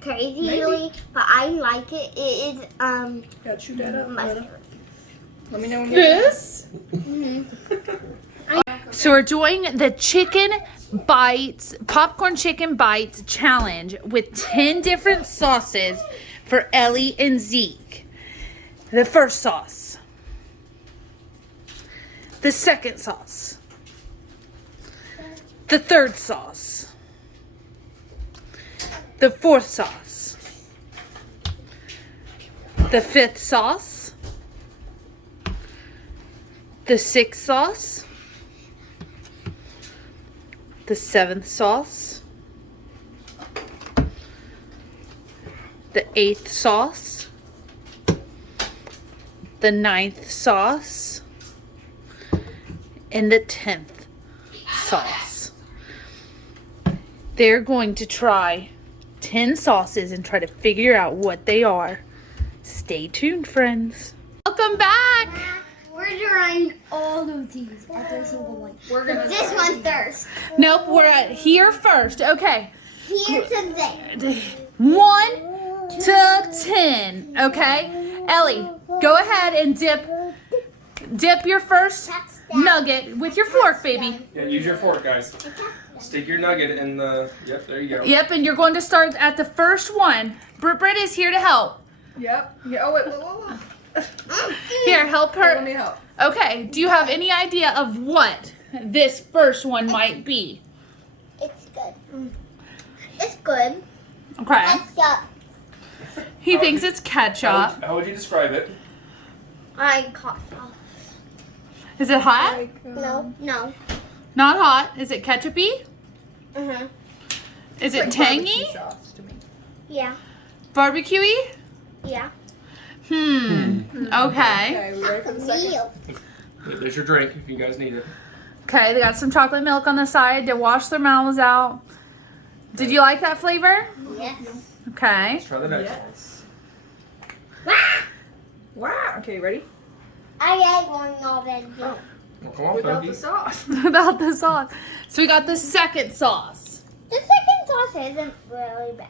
crazy, but I like it. It is Yeah, chew that up. mustard. Let me know when you're This? So we're doing the chicken bites, popcorn chicken bites challenge with 10 different sauces for Ellie and Zeke. The first sauce. The second sauce. The third sauce. The fourth sauce. The fifth sauce. The sixth sauce. The seventh sauce. The eighth sauce. The ninth sauce. And the 10th sauce. They're going to try 10 sauces and try to figure out what they are. Stay tuned, friends. Welcome back. We're trying all of these, every single one. We're gonna This one first. Nope, we're at here first. Okay. Here to there. 1 to 10. Okay. Ellie, go ahead and dip your first nugget with your fork, baby. Yeah, use your fork, guys. Stick your nugget in the. Yep, there you go. Yep, and you're going to start at the first one. Britt is here to help. Yep. Yeah. Oh wait. Whoa. Here, help Let her. me help. Okay, do you have any idea of what this first one might be? It's good. It's good. Okay. Ketchup. He thinks it's ketchup. How would you describe it? I caught off. Is it hot? Like, No. Not hot. Is it ketchupy? Uh-huh. Is it's it like tangy? barbecue sauce to me. Yeah. Barbecuey? Yeah. Okay. Okay, we ready for the second? Meal. There's your drink if you guys need it. Okay, they got some chocolate milk on the side to wash their mouths out. Did you like that flavor? Yes. Okay. Let's try the next Yes. Wow. Wow. Okay, ready? I ate one already. one. Well, come on, Without Pokey. the sauce. Without the sauce. So we got the second sauce. The second sauce isn't really bad.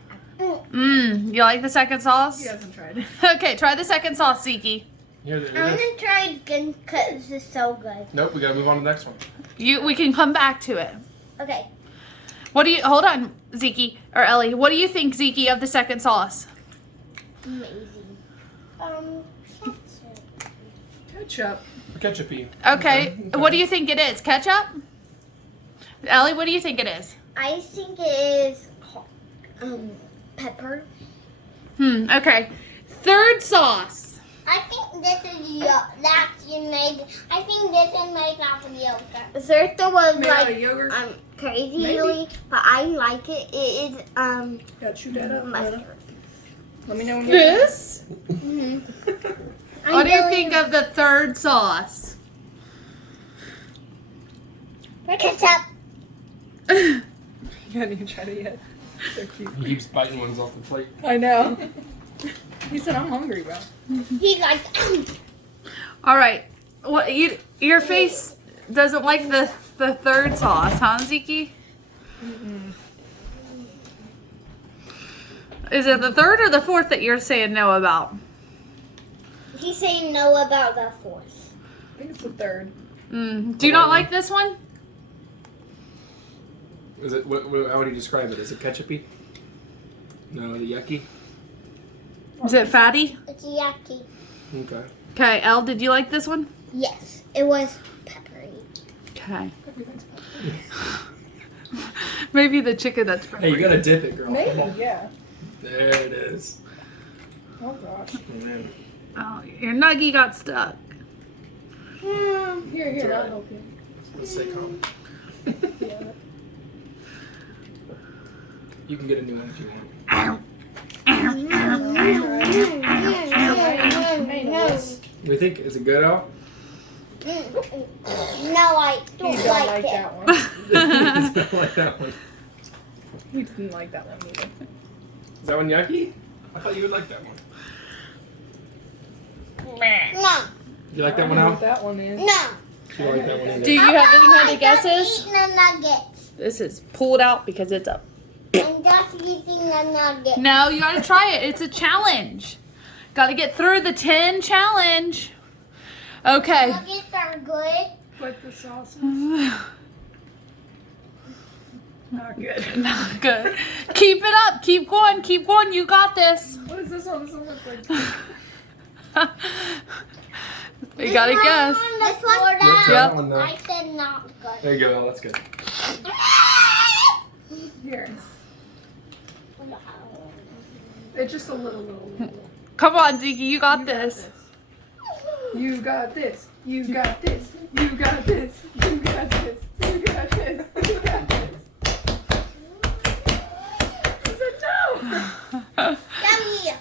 You like the second sauce? He hasn't tried it. Okay, try the second sauce, Zeke. Here it I'm is. gonna try it again because it's so good. Nope, we gotta move on to the next one. We can come back to it. Okay. Hold on, Zeke, or Ellie. What do you think, Zeke, of the second sauce? Amazing. Ketchup. Ketchupy. Okay, Okay. what do you think it is? Ketchup? Ellie, what do you think it is? I think it is pepper. Okay. Third sauce. I think this is that's you made. I think this is made off of yogurt. The third was Made out of yogurt? crazy, Maybe. but I like it. It is Yeah, chew that up. mustard. Let me know when you're ready. This? What do you think of the third sauce? Ketchup. You haven't even tried it yet. So cute. He keeps biting ones off the plate. I know. He said, I'm hungry, bro. He like. All right. What your face doesn't like the third sauce, huh, Zeke? Is it the third or the fourth that you're saying no about? He's saying no about the fourth. I think it's the third. Do you not like this one? Is it? How would you describe it? Is it ketchupy? No, the yucky. Is it fatty? It's yucky. Okay. Okay, Elle, did you like this one? Yes, it was peppery. Okay. Everything's peppery. Maybe the chicken that's Hey, you gotta dip it, girl. Come Maybe, on. yeah. There it is. Oh, gosh. Oh, man. Oh, your nuggie got stuck. Here, I'll help you. Let's say calm. Yeah. You can get a new one if you want. We think, is it good, Al? No, I He don't don't like like it. that one. It's not like that one. He didn't like that one either. Is that one yucky? I thought you would like that one. No, You like that I one, don't know Al? what that one is. no. You like that one either. Do you have any kind of guesses? Eating the nuggets. This is pull it out because it's a I'm just eating a nugget. No, you gotta try it. It's a challenge. Gotta get through the 10 challenge. Okay. Nuggets are good. But the sauce is not good. Not good. Keep it up. Keep going. Keep going. You got this. What is this one? This one looks like. You gotta guess. This one, Yep. I said not good. There you go. That's good. Here. It's just a little. Come on, Zeke. You got this. You got this. You got this. You got this. You got this. You got this. You got this. Is it no? Yummy.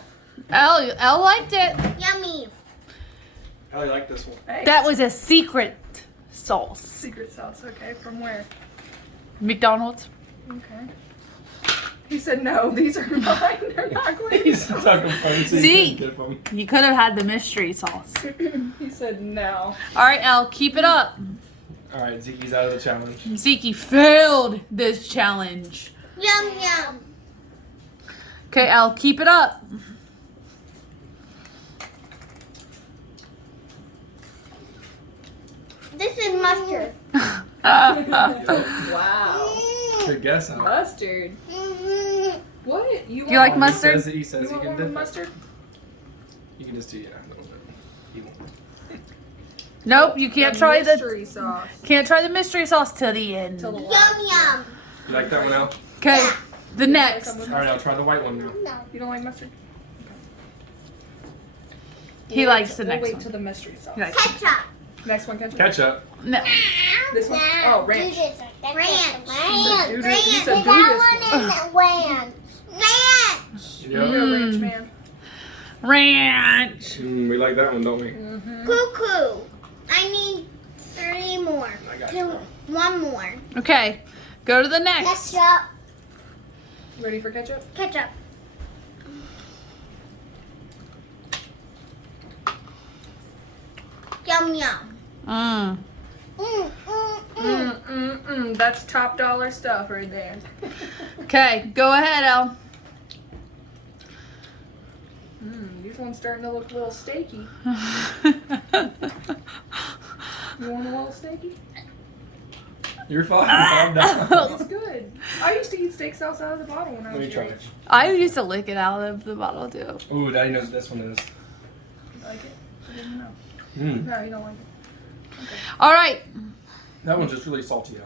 Elle liked it. Yummy. Ellie like this one. Hey. That was a secret sauce. Secret sauce. Okay. From where? McDonald's. Okay. He said no. These are mine. They're not going to. He's talking funny. So Zeke. you can dip 'em. You could have had the mystery sauce. He said no. All right, Elle, keep it up. All right, Zeke's out of the challenge. Zeke failed this challenge. Yum yum. Okay, Elle, keep it up. This is mustard. Wow. Good guess, Al. Mustard. Mm-hmm. What? You like mustard? He says You he want can one dip with it. mustard? You can just do a little bit. He won't. Nope, you can't try the mystery sauce. mystery sauce till the end. Till the Yum last. yum. You like that one, Al? Okay, the Some next. with All right, mustard? I'll try the white one now. No. You don't like mustard? He likes the We'll next wait one. till the mystery sauce. He likes- Ketchup. Next one, ketchup. Ketchup. No. This one? Oh, ranch. Ranch. said do Ranch. this- you said do That this one is ranch. Ranch. You're a ranch man. Ranch. We like that one, don't we? Mm-hmm. Cuckoo. I need 3 more. I got 2. you. 1 more. Okay, go to the next. Ketchup. Ready for ketchup? Ketchup. Yum yum. Mm. That's top dollar stuff right there. Okay, go ahead, Elle. These one's starting to look a little steaky. You want a little steaky? You're fine. Calm down. It's good. I used to eat steak sauce out of the bottle when I Let was me try your it. age. I used to lick it out of the bottle too. Ooh, Daddy knows what this one is. You like it? I didn't know. Mm. No, you don't like it. All right, That one's just really salty.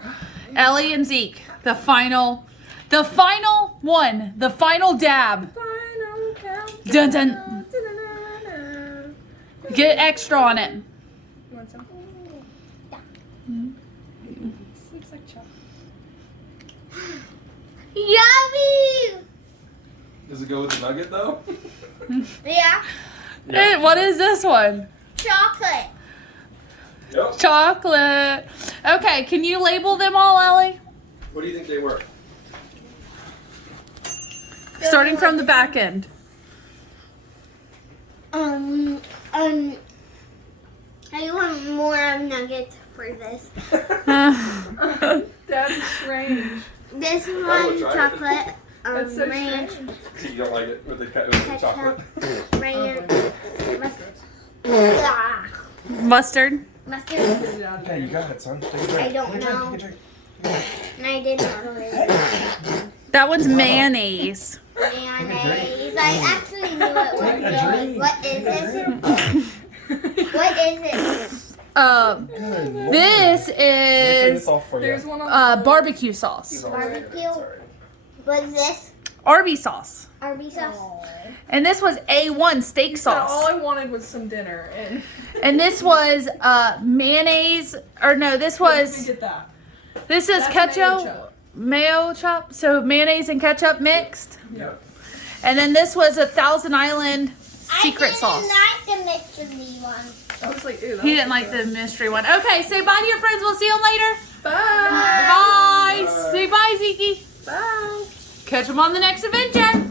Ellie and Zeke, the final one, the final dab. Final countdown. Dun, dun. Da-da-da-da. Get extra on it. You want some? This looks like chocolate. Yummy. Does it go with the nugget though? Yeah. Hey, what is this one? Chocolate. Yep. Chocolate. Okay, can you label them all, Ellie? What do you think they were? Starting from the back end. I want more nuggets for this. That's strange. This would one try it. chocolate. That's so Ranch. strange. You don't like it with the chocolate? Ketchup. Ranch. Mustard. Mustard. Mustard. Yeah, you got it, son. Take a drink. I don't Take a drink, know. take a drink. And I did not know it. That one's mayonnaise. Mayonnaise. I actually knew it was Take a good. drink. What is this? What is it? Good Lord. This Let me clean is this off for you. There's one on barbecue sauce. It's all right. Barbecue. It's all right. What's this? Arby sauce. Arby sauce. And this was A1 steak So all sauce. I wanted was some dinner, and And this was mayonnaise, or no, this Where did was, you get that? this is That's ketchup, mayo chop, so mayonnaise and ketchup mixed. Yep. And then this was a Thousand Island secret sauce. I didn't like the mystery one. I was like, ew. That He was didn't like good. the mystery one. Okay, say bye to your friends. We'll see you later. Bye. Bye. Say bye, Zeke. Bye. Catch them on the next adventure.